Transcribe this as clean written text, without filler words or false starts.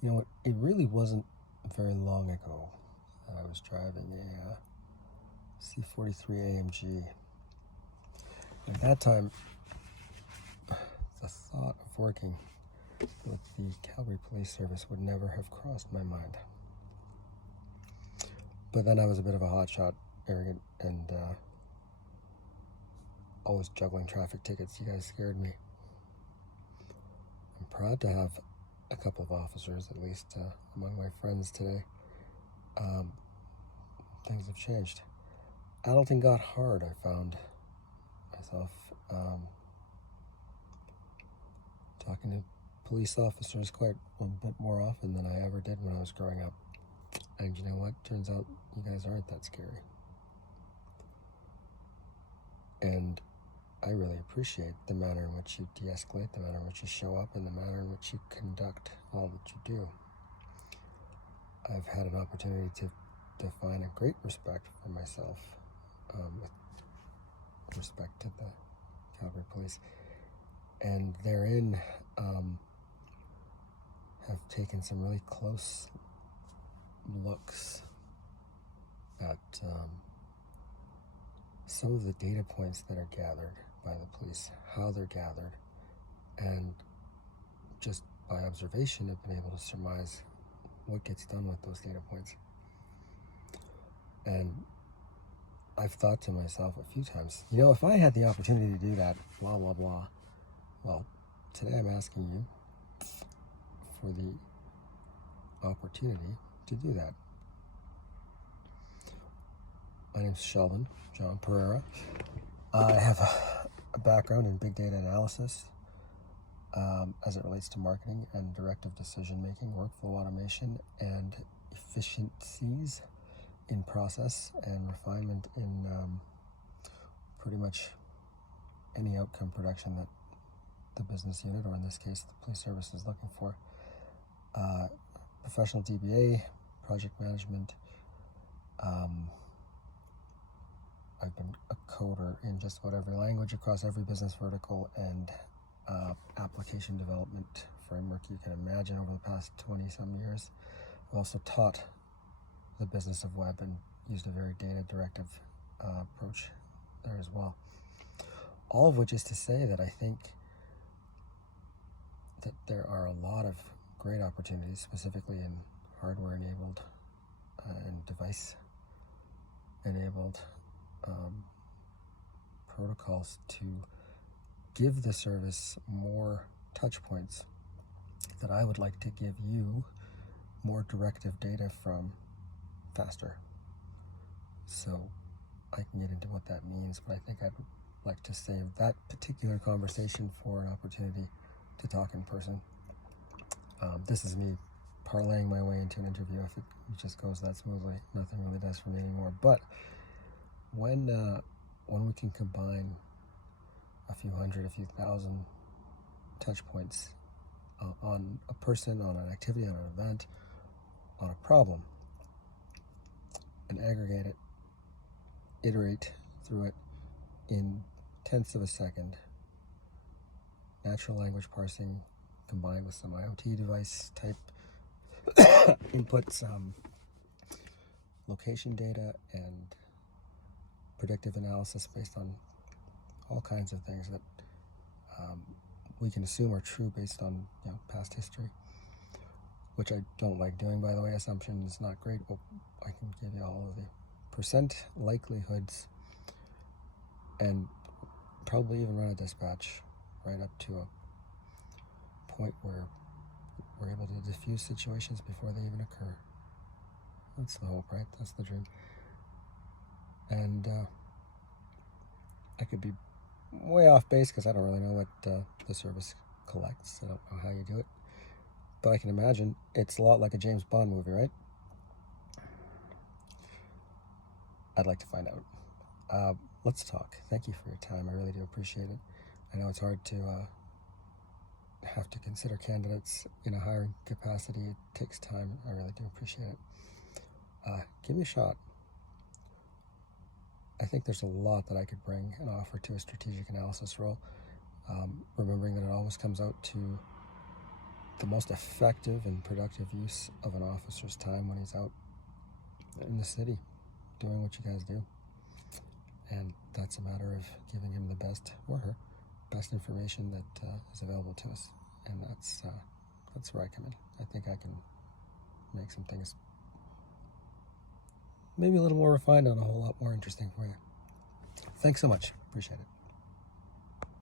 You know what? It really wasn't very long ago that I was driving a C43 AMG. At that time, the thought of working with the Calgary Police Service would never have crossed my mind. But then I was a bit of a hotshot, arrogant, and always juggling traffic tickets. You guys scared me. I'm proud to have a couple of officers, at least among my friends today. Things have changed. Adulting got hard. I found myself talking to police officers quite a bit more often than I ever did when I was growing up. And you know what? Turns out you guys aren't that scary. And I really appreciate the manner in which you de-escalate, the manner in which you show up, and the manner in which you conduct all that you do. I've had an opportunity to define a great respect for myself with respect to the Calgary Police, and therein have taken some really close looks at some of the data points that are gathered by the police, how they're gathered, and just by observation have been able to surmise what gets done with those data points. And I've thought to myself a few times, you know, if I had the opportunity to do that, blah, blah, blah, well, today I'm asking you for the opportunity to do that. My name's Sheldon John Pereira. I have a background in big data analysis as it relates to marketing and directive decision making, workflow automation, and efficiencies in process and refinement in pretty much any outcome production that the business unit, or in this case the police service, is looking for. Professional DBA, project management. I've been a coder in just about every language across every business vertical and application development framework you can imagine over the past 20-some years. I've also taught the business of web and used a very data directive approach there as well. All of which is to say that I think that there are a lot of great opportunities, specifically in hardware-enabled and device-enabled protocols, to give the service more touch points that I would like to give you more directive data from faster. So I can get into what that means, but I think I'd like to save that particular conversation for an opportunity to talk in person. This is me parlaying my way into an interview. If it just goes that smoothly, nothing really does for me anymore. But when we can combine a few hundred, a few thousand touch points on a person, on an activity, on an event, on a problem, and aggregate it, iterate through it in tenths of a second, natural language parsing combined with some IoT device type inputs, location data, and predictive analysis based on all kinds of things that we can assume are true based on past history, which I don't like doing, by the way. Assumption is not great, but I can give you all of the percent likelihoods and probably even run a dispatch right up to a point where we're able to diffuse situations before they even occur. That's the hope, right? That's the dream. And I could be way off base because I don't really know what the service collects. I don't know how you do it. But I can imagine it's a lot like a James Bond movie, right? I'd like to find out. Let's talk. Thank you for your time. I really do appreciate it. I know it's hard to have to consider candidates in a hiring capacity. It takes time. I really do appreciate it. Give me a shot. I think there's a lot that I could bring and offer to a strategic analysis role, remembering that it always comes out to the most effective and productive use of an officer's time when he's out in the city doing what you guys do. And that's a matter of giving him the best, or her, best information that is available to us. And that's where I come in. I think I can make some things maybe a little more refined and a whole lot more interesting for you. Thanks so much. Appreciate it.